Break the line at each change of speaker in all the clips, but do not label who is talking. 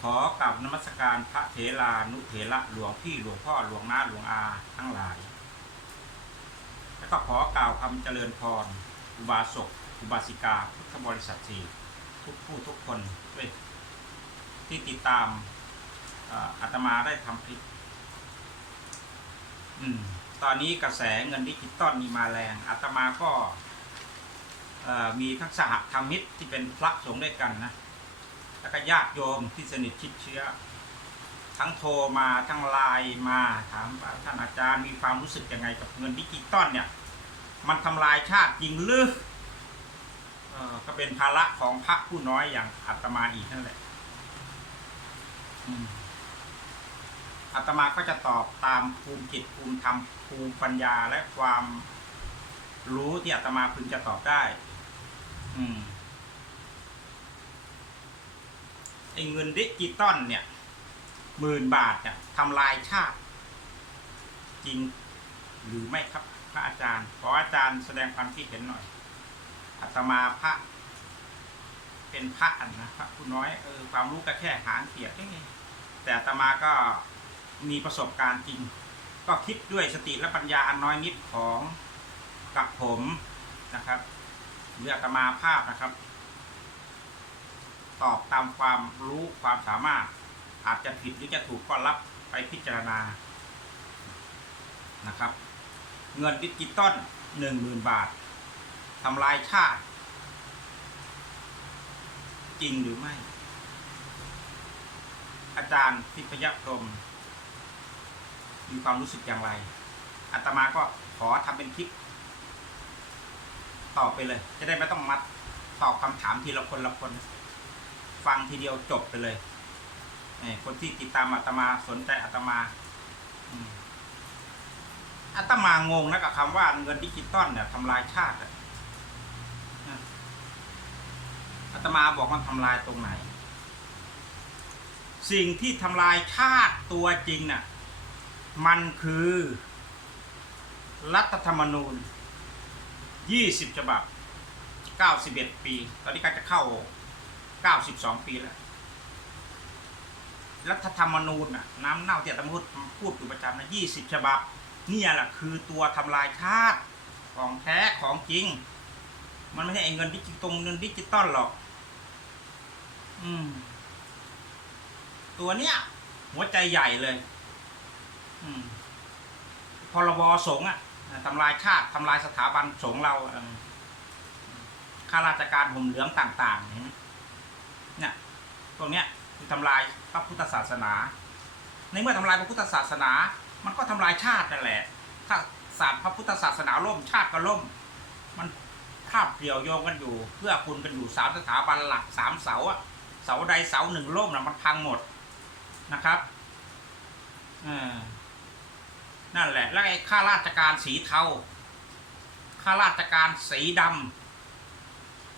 ขอกราบนมัสการพระเถรานุเถระหลวงพี่หลวงพ่อหลวงน้าหลวงอาทั้งหลาย แล้วก็ขอกล่าวคำเจริญพรอุบาสกอุบาสิกาพุทธบริษัทสี่ทุกผู้ทุกคนด้วยที่ติดตามอาตมาได้ทำคลิปอืมตอนนี้กระแสเงินดิจิตอลมีมาแรงอาตมาก็มีทั้งสหธรรมิตรที่เป็นพระสงฆ์ด้วยกันนะ แล้วก็ญาติโยมที่สนิทชิดเชื้อ ทั้งโทรมาทั้งไลน์มาถามว่าท่านอาจารย์มีความรู้สึกยังไงกับเงินดิจิตอลเนี่ย มันทำลายชาติจริงหรือเออก็เป็นภาระของพระผู้น้อยอย่างอาตมาอีกนั่นแหละอืมอาตมาก็จะตอบตามภูมิจิตภูมิธรรมภูมิปัญญาและความรู้ที่อาตมาพึงจะตอบได้ อืม ไอ้เงินดิจิตอลเนี่ยหมื่นบาทเนี่ยทำลายชาติ จริงหรือไม่ครับ พระอาจารย์ ขออาจารย์แสดงความคิดเห็นหน่อยอาตมาพระ เป็นพระอันนะพระผู้น้อยเออความรู้ก็แค่หางเสียบเองแต่อาตมาก็มีประสบการณ์จริง ก็คิดด้วยสติและปัญญาอันน้อยนิดของกับผมนะครับหรืออาตมาภาพนะครับ ตอบตามความรู้ความสามารถ อาจจะผิดหรือจะถูกก็รับไปพิจารณานะครับ เงินดิจิตอลหนึ่งหมื่นบาททำลายชาติ จริงหรือไม่ อาจารย์ทิพยพรมมีความรู้สึกอย่างไรอาตมาก็ขอทำเป็นคลิปตอบไปเลย จะได้ไม่ต้องมัดตอบคำถามทีละคนละคน ฟังทีเดียวจบไปเลยคนที่ติดตามอาตมาสนใจอาตมาอาตมางงนะกับคำว่าเงินดิจิตอลเนี่ยทำลายชาติอะนะอาตมาบอกมันทำลายตรงไหน สิ่งที่ทำลายชาติตัวจริงน่ะมันคือรัฐธรรมนูญ 20 ฉบับ 91 ปี ตอนนี้ก็จะเข้า 92ปีแล้ว รัฐธรรมนูญน่ะ น้ำเน่าที่อาตมาพูดพูดอยู่ประจำนะ20ฉบับ เนี่ยแหละคือตัวทำลายชาติของแท้ของจริง มันไม่ใช่ไอ้เงินดิจิตงเงินดิจิตอลหรอก อืม ตัวเนี้ย หัวใจใหญ่เลย อืมพรบสงฆ์อะทำลายชาติทำลายสถาบันสงฆ์เราข้าราชการห่มเหลืองต่างๆ ตรงเนี้ยคือทำลายพระพุทธศาสนา ในเมื่อทำลายพระพุทธศาสนา มันก็ทำลายชาตินั่นแหละ ถ้าศาสตร์พระพุทธศาสนาล่มชาติก็ล่ม มันภาพเกี่ยวโยงกันอยู่ เพื่อคุณกันอยู่สามสถาบันหลักสามเสาอะเสาใดเสาหนึ่งล่มนะมันพังหมดนะครับอ่านั่นแหละ แล้วไอ้ข้าราชการสีเทาข้าราชการสีด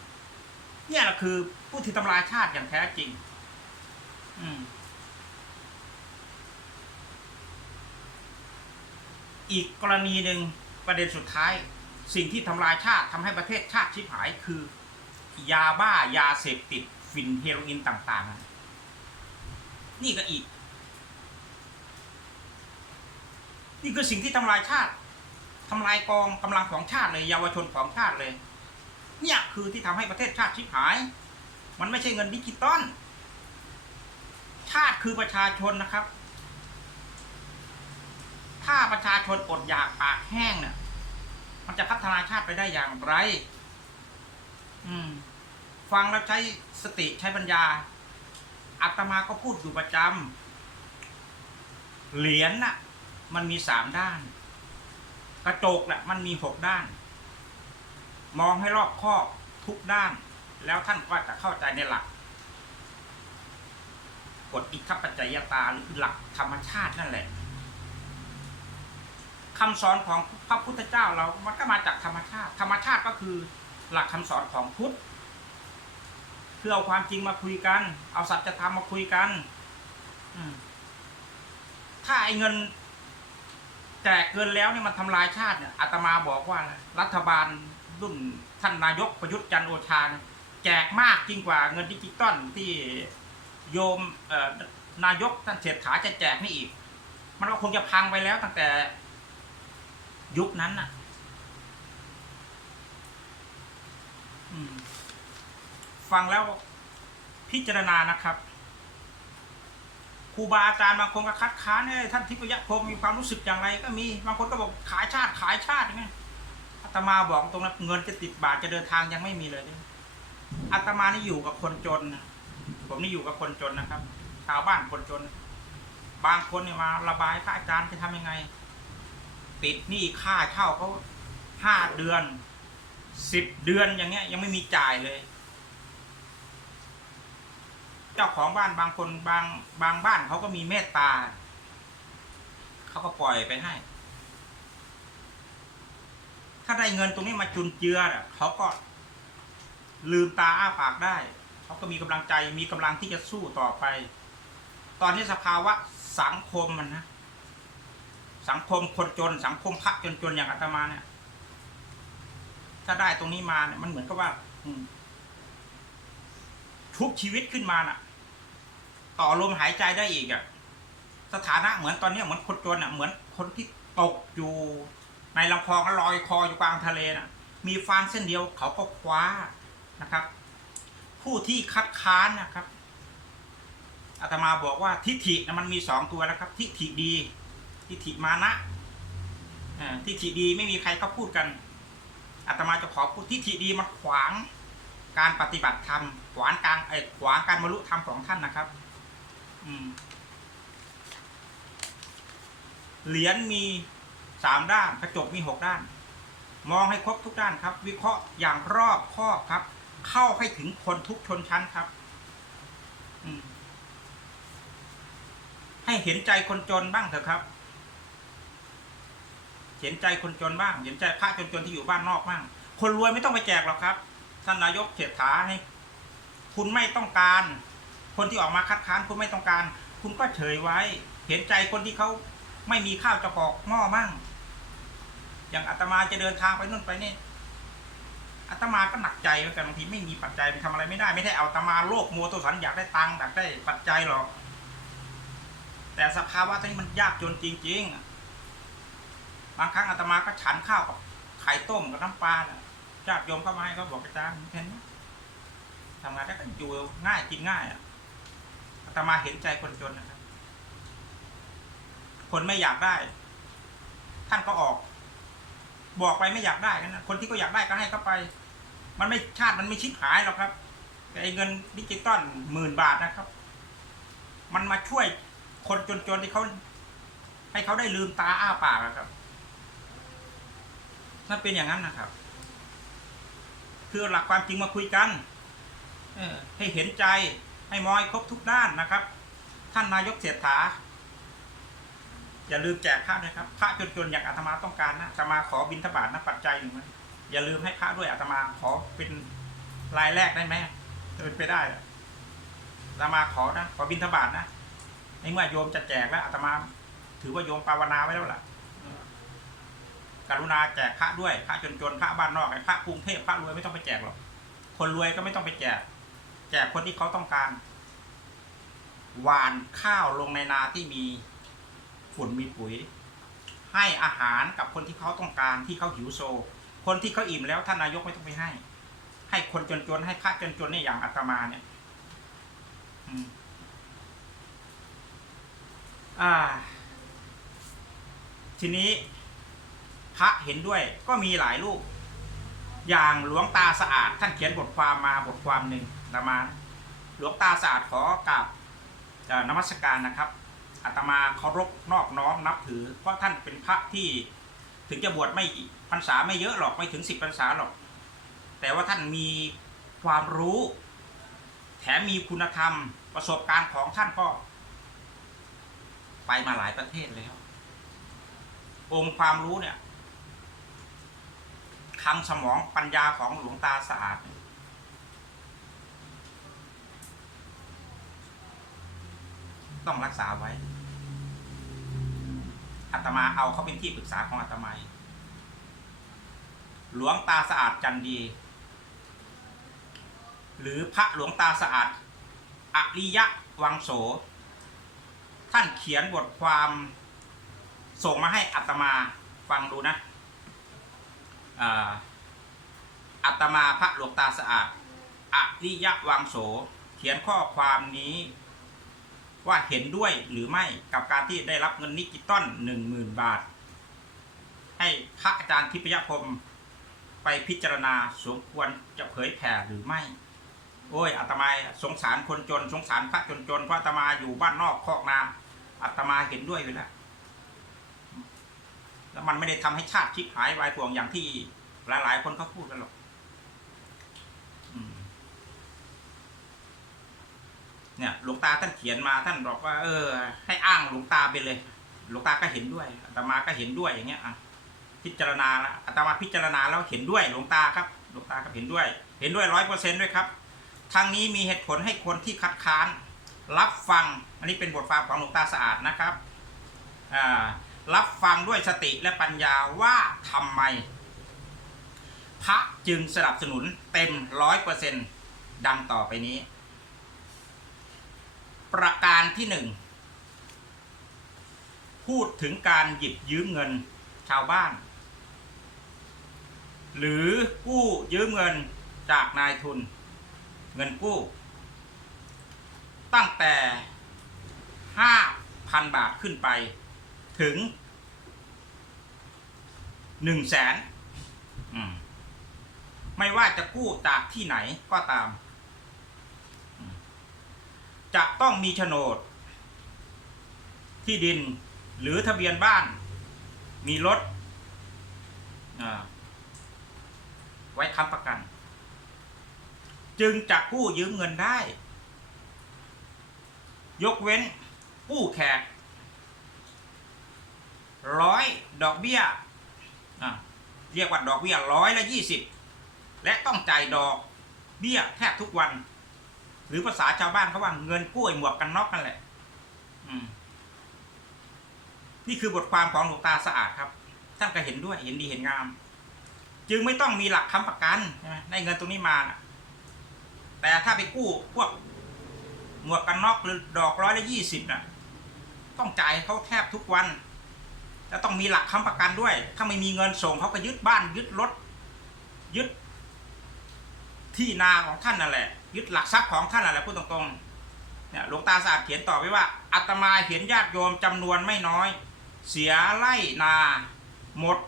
ำเนี่ยแหละคือผู้ที่ทำลายชาติอย่างแท้จริง อีกกรณีหนึ่งประเด็นสุดท้าย สิ่งที่ทำลายชาติทำให้ประเทศชาติชิบหายคือ ยาบ้ายาเสพติดฝิ่นเฮโรอีนต่าง ๆ นี่ก็อีก นี่คือสิ่งที่ทำลายชาติทำลายกองกำลังของชาติเลยเยาวชนของชาติเลย เนี่ยคือที่ทำให้ประเทศชาติชิบหาย มันไม่ใช่เงินดิจิตอล ชาติคือประชาชนนะครับ ถ้าประชาชนอดอยากปากแห้งเนี่ยมันจะพัฒนาชาติไปได้อย่างไร อืม ฟังแล้วใช้สติใช้ปัญญาอาตมาก็พูดอยู่ประจำเหรียญน่ะ มันมีสามด้าน กระจกน่ะ มันมีหกด้าน มองให้รอบคอบทุกด้าน แล้วท่านก็จะเข้าใจในหลัก กฎอิทธิปัจจัยตาหรือคือหลักธรรมชาตินั่นแหละคำสอนของพระพุทธเจ้าเรา มันก็มาจากธรรมชาติ ธรรมชาติก็คือหลักคำสอนของพุทธเพื่อเอาความจริงมาคุยกัน เอาสัจธรรมมาคุยกัน อืถ้าไอ้เงินแจกเกินแล้วเนี่ยมันทำลายชาติเนี่ยอาตมาบอกว่ารัฐบาลรุ่นท่านนายกประยุทธ์จันโอชานแจกมากจริงกว่าเงินดิจิตอลที่ โยมนายกท่านเศรษฐาจะแจกนี่อีก มันก็คงจะพังไปแล้วตั้งแต่ยุคนั้นน่ะฟังแล้วพิจารณานะครับครูบาอาจารย์บางคนก็คัดค้านเอ้ยท่านทิพยพงศ์มีความรู้สึกอย่างไรก็มีบางคนก็บอกขายชาติขายชาติไงอาตมาบอกตรงนั้นเงินจะติดบาทจะเดินทางยังไม่มีเลยอาตมานี่อยู่กับคนจนนะ ผมนี่อยู่กับคนจนนะครับ ชาวบ้านคนจน บางคนเนี่ยมาระบายพระอาจารย์จะทำยังไง ติดหนี้ค่าเช่าเขาห้าเดือนสิบเดือนอย่างเงี้ย ยังไม่มีจ่ายเลย เจ้าของบ้านบางคนบางบางบ้านเขาก็มีเมตตาเขาก็ปล่อยไปให้ ถ้าได้เงินตรงนี้มาจุนเจือน่ะเขาก็ลืมตาอ้าปากได้ เขาก็มีกำลังใจมีกำลังที่จะสู้ต่อไป ตอนนี้สภาวะสังคมมันนะ สังคมคนจน สังคมพระจนๆอย่างอาตมาเนี่ย ถ้าได้ตรงนี้มาเนี่ยมันเหมือนกับว่า อืมชุบชีวิตขึ้นมาน่ะ ต่อลมหายใจได้อีกอะ่ะสถานะเหมือนตอนนี้เหมือนคนจนอะเหมือนคนที่ตกอยู่ในลำคลองลอยคออยู่กลางทะเลน่ะ มีฟางเส้นเดียวเขาก็คว้านะครับ ผู้ที่คัดค้านนะครับอาตมาบอกว่าทิฏฐินะมันมีสองตัวนะครับ ทิฏฐิดี ทิฏฐิมานะทิฏฐิดีไม่มีใครเขาพูดกันอาตมาจะขอพูดทิฏฐิดีมันขวางการปฏิบัติธรรมขวางการไอ้ขวางการบรรลุธรรมของท่านนะครับอืมเหรียญมีสามด้านกระจกมีหกด้าน มองให้ครบทุกด้านครับ วิเคราะห์อย่างรอบคอบครับ เข้าให้ถึงคนทุกชนชั้นครับให้เห็นใจคนจนบ้างเถอะครับ เห็นใจคนจนบ้าง เห็นใจพระจนๆที่อยู่บ้านนอกบ้าง คนรวยไม่ต้องไปแจกหรอกครับ ท่านนายกเศรษฐาให้คุณไม่ต้องการ คนที่ออกมาคัดค้านคุณไม่ต้องการ คุณก็เฉยไว้ เห็นใจคนที่เขาไม่มีข้าวจะปอกหม้อมั่ง อย่างอาตมาจะเดินทางไปนู่นไปนี่ อาตมาก็หนักใจเหมือนกันบางทีไม่มีปัจจัยไปทำอะไรไม่ได้ไม่ได้เอาอาตมาโลกโมโตสันอยากได้ตังค์อยากได้ปัจจัยหรอก แต่สภาวะตอนนี้มันยากจนจริง ๆ บางครั้งอาตมาก็ฉันข้าวกับไข่ต้มกับน้ำปลาญาติโยมเข้ามาให้เขาบอกอาจารย์เห็นทำงานได้ก็อยู่ง่ายกินง่ายอะอาตมาเห็นใจคนจนนะครับ คนไม่อยากได้ ท่านก็ออก บอกไปไม่อยากได้กันนะคนที่ก็อยากได้ก็ให้เขาไป มันไม่ชาติมันไม่ชิบหายหรอกครับ แต่ไอ้เงินดิจิตอลหมื่นบาทนะครับ มันมาช่วยคนจนๆที่เขาให้เขาได้ลืมตาอ้าปากอะครับนั่นเป็นอย่างนั้นนะครับ คือหลักความจริงมาคุยกันออให้เห็นใจให้มองให้ครบทุกด้านนะครับ ท่านนายกเศรษฐาอย่าลืมแจกพระนะครับพระจนๆอย่างอาตมาต้องการนะอาตมาขอบิณฑบาตนะปัจจัยหนึ่งนะ อย่าลืมให้พระด้วยอาตมาขอเป็นรายแรกได้ไหมเป็นไปได้อะอาตมาขอนะขอบิณฑบาตนะในเมื่อโยมจะแจกแล้วอาตมา ถือว่าโยมภาวนาไว้แล้วล่ะกรุณาแจกพระด้วยพระจนๆพระบ้านนอกไอ้พระกรุงเทพพระรวยไม่ต้องไปแจกหรอกคนรวยก็ไม่ต้องไปแจก แจกคนที่เขาต้องการหวานข้าวลงในนาที่มีฝุ่นมีปุ๋ย ให้อาหารกับคนที่เขาต้องการที่เขาหิวโซ คนที่เขาอิ่มแล้วท่านนายกไม่ต้องไปให้ ให้คนจนๆให้พระจนๆเนี่ยอย่างอาตมาเนี่ยอ่า ทีนี้ พระเห็นด้วยก็มีหลายรูปอย่างหลวงตาสะอาดท่านเขียนบทความมาบทความหนึ่งนะมาหลวงตาสะอาดขอกราบนมัสการนะครับอาตมาเคารพนอบน้อมนับถือ เพราะท่านเป็นพระที่ถึงจะบวชไม่ พรรษาไม่เยอะหรอกไม่ถึงสิบพรรษาหรอก แต่ว่าท่านมีความรู้ แถมมีคุณธรรมประสบการณ์ของท่านก็ ไปมาหลายประเทศแล้ว องค์ความรู้เนี่ยคลังสมองปัญญาของหลวงตาสะอาดต้องรักษาไว้อาตมาเอาเขาเป็นที่ปรึกษาของอาตมา หลวงตาสะอาดจันดี หรือพระหลวงตาสะอาดอริยะวังโส ท่านเขียนบทความส่งมาให้อัตมาฟังดูนะอัตมาพระหลวงตาสะอาดอริยะวังโส เขียนข้อความนี้ว่าเห็นด้วยหรือไม่กับการที่ได้รับเงินนิจิตอลหนึ่งหมื่นบาท ให้พระอาจารย์ทิพยพรม ไปพิจารณาสมควรจะเผยแผ่หรือไม่ โอ้ยอาตมาสงสารคนจน สงสารพระจนจนๆเพราะอาตมาอยู่บ้านนอกคอกนาอาตมาเห็นด้วยอยู่แล้วแล้วมันไม่ได้ทำให้ชาติชิบหายวายป่วงอย่างที่หลาย ๆ คนเขาพูดกันหรอกเนี่ยหลวงตาท่านเขียนมาท่านบอกว่า เออ ให้อ้างหลวงตาไปเลยหลวงตาก็เห็นด้วยอาตมาก็เห็นด้วยอย่างเงี้ยอะ พิจารณาแล้วอาตมาพิจารณาแล้วเห็นด้วยหลวงตาครับหลวงตาก็เห็นด้วย เห็นด้วยร้อยเปอร์เซ็นต์ด้วยครับทางนี้มีเหตุผลให้คนที่คัดค้าน รับฟังอันนี้เป็นบทความของหลวงตาสะอาดนะครับรับฟังด้วยสติและปัญญาว่าทำไม พระจึงสนับสนุนเต็มร้อยเปอร์เซ็นต์ดังต่อไปนี้ ประการที่หนึ่งพูดถึงการหยิบยืมเงินชาวบ้าน หรือกู้ยืมเงินจากนายทุน เงินกู้ ตั้งแต่ 5,000 บาทขึ้นไปถึง 1 0 0 0 0แสนไม่ว่าจะกู้จากที่ไหนก็ตาม จะต้องมีโฉนด ที่ดินหรือทะเบียนบ้าน มีรถ ว้ค้ำประกัน จึงจะกู้ยืมเงินได้ ยกเว้นกู้แขกร้อยดอกเบี้ยเรียกว่าดอกเบี้ยร้อยละยี่สิบและต้องจ่ายดอกเบี้ยแทบทุกวัน หรือภาษาชาวบ้านเขาว่าเงินกู้ไอหมวกกันน็อกนั่นแหละนี่คือบทความของหลวงตาสะอาดครับ ท่านก็เห็นด้วยเห็นดีเห็นงาม จึงไม่ต้องมีหลักค้ำประกันใช่ไหมได้เงินตรงนี้มานะแต่ถ้าไปกู้พวกหมวกกันน็อกหรือดอกร้อยละยี่สิบน่ะ ต้องจ่ายเขาแทบทุกวันแล้วต้องมีหลักค้ำประกันด้วย ถ้าไม่มีเงินส่งเขาก็ยึดบ้านยึดรถยึด ที่นาของท่านนั่นแหละ ยึดหลักทรัพย์ของท่านนั่นแหละพูดตรงๆเนี่ยหลวงตาสะอาดเขียนต่อไว้ว่าอาตมาเห็นญาติโยมจำนวนไม่น้อย เสียไล่นา หมด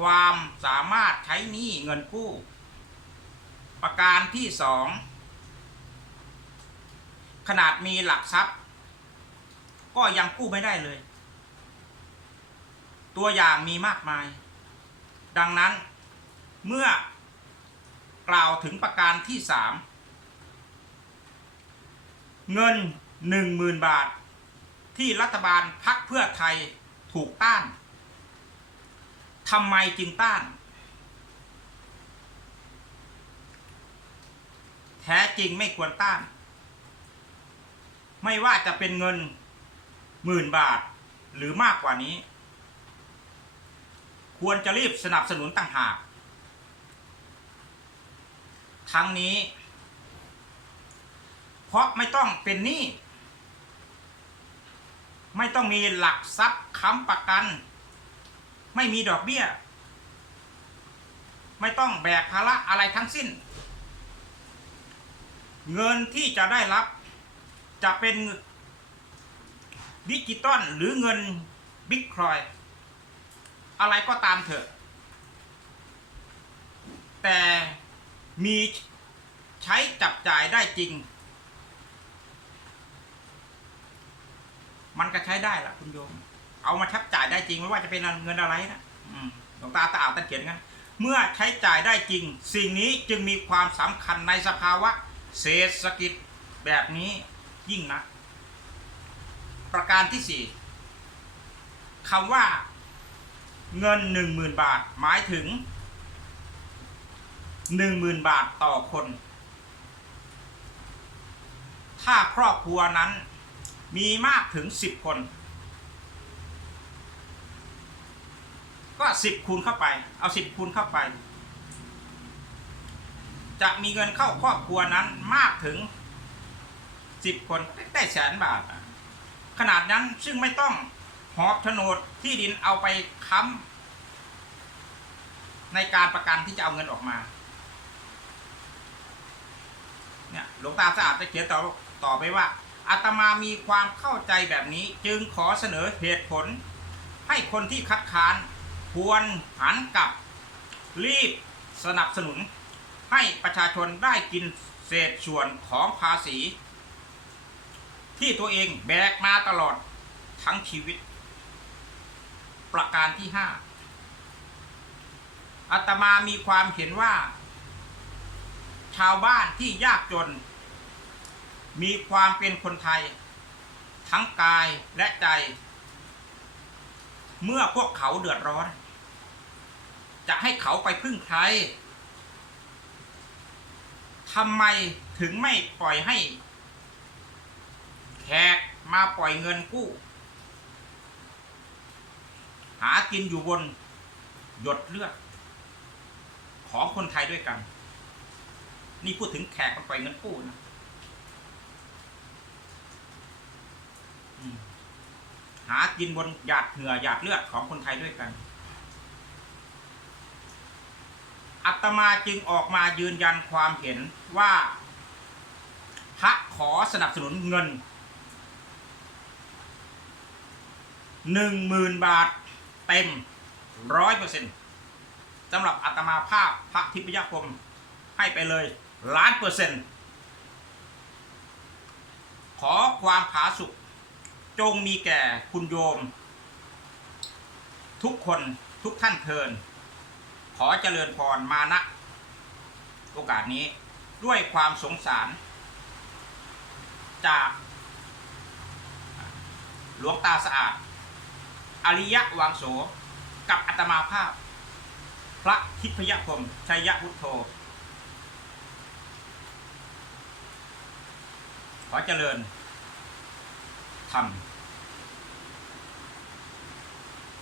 ความสามารถใช้หนี้เงินกู้ ประการที่สองขนาดมีหลักทรัพย์ ก็ยังกู้ไม่ได้เลย ตัวอย่างมีมากมาย ดังนั้นเมื่อกล่าวถึงประการที่สามเงินหนึ่งหมื่นบาท ที่รัฐบาลพักเพื่อไทยถูกต้าน ทำไมจึงต้าน แท้จริงไม่ควรต้าน ไม่ว่าจะเป็นเงินหมื่นบาทหรือมากกว่านี้ ควรจะรีบสนับสนุนต่างหาก ทั้งนี้ เพราะไม่ต้องเป็นหนี้ไม่ต้องมีหลักทรัพย์ค้ำประกัน ไม่มีดอกเบี้ย ไม่ต้องแบกภาระอะไรทั้งสิ้น เงินที่จะได้รับ จะเป็นดิจิตอลหรือเงินบิ๊กคอยอะไรก็ตามเถอะ แต่มีใช้จับจ่ายได้จริง มันก็ใช้ได้ละคุณโยม เอามาชับจ่ายได้จริงไม่ว่าจะเป็นเงินอะไรนะหลวงตาตาอ่าวตาเขียนกันเมื่อใช้จ่ายได้จริง สิ่งนี้จึงมีความสำคัญในสภาวะเศรษฐกิจแบบนี้ยิ่งนะประการที่สี่คำว่าเงินหนึ่งหมื่นบาทหมายถึงหนึ่งหมื่นบาทต่อคน ถ้าครอบครัวนั้นมีมากถึงสิบคน ก็สิบคูณเข้าไป เอาสิบคูณเข้าไป จะมีเงินเข้าครอบครัวนั้นมากถึงสิบคนได้แสนบาท ขนาดนั้นซึ่งไม่ต้องหอบโฉนดที่ดินเอาไปค้ำในการประกันที่จะเอาเงินออกมา เนี่ยหลวงตาสะอาดจะเขียนต่อต่อไปว่าอาตมามีความเข้าใจแบบนี้จึงขอเสนอเหตุผล ให้คนที่คัดค้าน ควรหันกลับรีบสนับสนุน ให้ประชาชนได้กินเศษส่วนของภาษี ที่ตัวเองแบกมาตลอดทั้งชีวิต ประการที่ห้าอาตมามีความเห็นว่า ชาวบ้านที่ยากจน มีความเป็นคนไทย ทั้งกายและใจ เมื่อพวกเขาเดือดร้อน จะให้เขาไปพึ่งใครทำไมถึงไม่ปล่อยให้ แขกมาปล่อยเงินกู้ หากินอยู่บน หยดเลือด ของคนไทยด้วยกัน นี่พูดถึงแขกมาปล่อยเงินกู้นะหากินบนหยาดเหงื่อหยาดเลือดของคนไทยด้วยกัน อั ตมาจึงออกมายืนยันความเห็นว่า พระขอสนับสนุนเงินหนึ่งหมื่นบาทเต็มร้อยเปอร์เซ็นต์สำหรับอัตมาภาพพระทิพยคมให้ไปเลยล้านเปอร์เซ็นต์ขอความผาสุกจงมีแก่คุณโยม ทุกคนทุกท่านเทิน ขอเจริญพรมาณโอกาสนี้ด้วยความสงสาร จากหลวงตาสะอาด อริยะวังโส กับอัตมาภาพ พระทิพยคมชัยวุฒโธ ขอเจริญธรรม